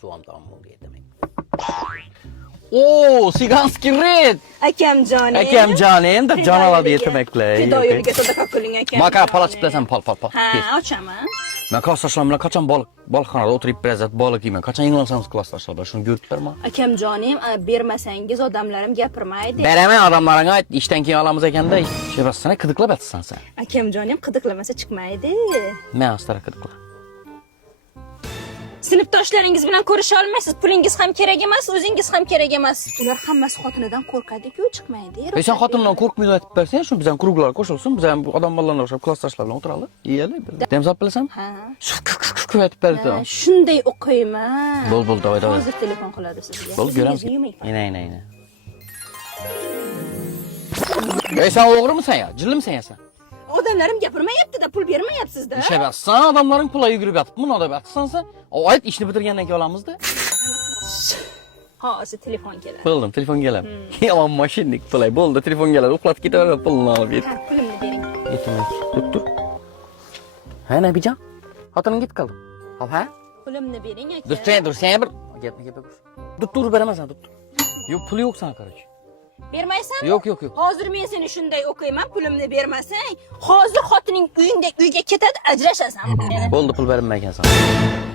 Şu an tamam oldu demek. Oo, Siganski Red. Akamjonim. Akamjonim deb jon oladi yetimeklar. Fidoyiliga sadaqa qiling akam. Maka pala chiqlasam pal. Ha, ochaman. Men klassdoshlar bilan qachon baliqxonada o'tirib birazat baliq yeyman. Qachon yig'lansamiz klassdoshlar bilan shuni ko'riblarmi? Akamjonim, bermasangiz odamlarim gapirmaydi. Beraman odamlaringga ayt, ishdan keyin olamiz ekanda. Shebasana qidiqlab yotsan sen. Akamjonim qidiqlamasa chiqmaydi. Men astara qidiqla. Sinfdoshlaringiz bilan ko'risha olmaysiz. Pulingiz ham kerak emas, o'zingiz ham kerak emas. Ular hammasi xotinidan qo'rqadi-ku, chiqmaydi. Sen xotindan qo'rqmaydi aytib bersan, shu bizning klublar qo'shilsin, biz ham odam bolalarga o'xshab klassdoshlar bilan o'tiraylik. Yeyalik. Demzab bilasan? Ha. Aytib berdim. Shunday o'qiyman. Bo'l, davay. Hozir telefon qiladi sizga. Bo'l, ko'ramiz. Ina. Sen o'g'rimisan ya? Jillimsan ya sen? Odamlarim gapirmayapti-da, pul bermayapsiz-da. Shebassan, odamlaring pulga yugurib yotibmi, nima deb aytsansa? Ayt, ishni bitirgandan keyin olamiz-da. Hozir telefon keladi. Bo'ldim, telefon keladi. Yomon mashinnik pulay. Bo'ldi, telefon keladi. Uxlatib ketaverib pulni olib ket. Ha, pulimni bering. Yetim. Tur. Ha, Nabijon? Xotining ketib qoldi. Hop, ha? Pulimni bering aka. Dur sen bir gapni gapagur. Tur beraman, tur. Yo'q, pul yo'q sana, qarach. Bermaysanmi? Yo'q. Hozir men seni shunday o'qiyman, pulimni bermasang, hozir xotining uyga ketadi, ajrashasan. Bo'ldi, pul bermaysan sana.